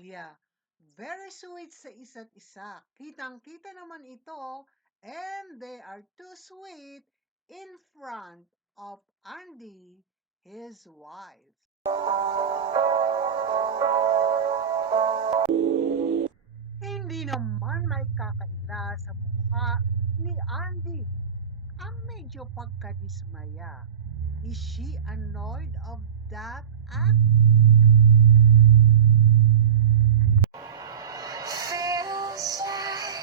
Amalia. Very sweet sa isa't isa. Kitang-kita naman ito, and they are too sweet in front of Andy, his wife. Hindi naman may kakaila sa mukha ni Andy ang medyo pagkadismaya. Is she annoyed of that act? Feels like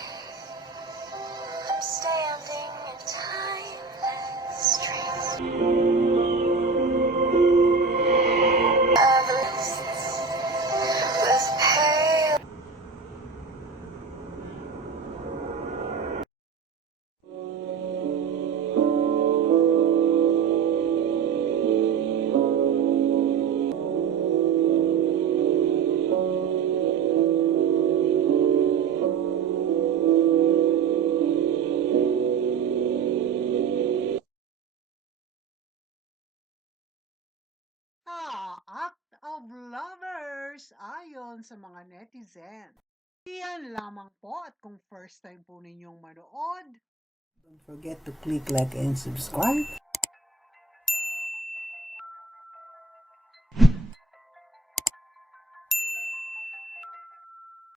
I'm standing in timeless streets of lists with pale. Act of lovers ayon sa mga netizen. Iyan lamang po at kung first time po ninyong manood, Don't forget to click like and subscribe.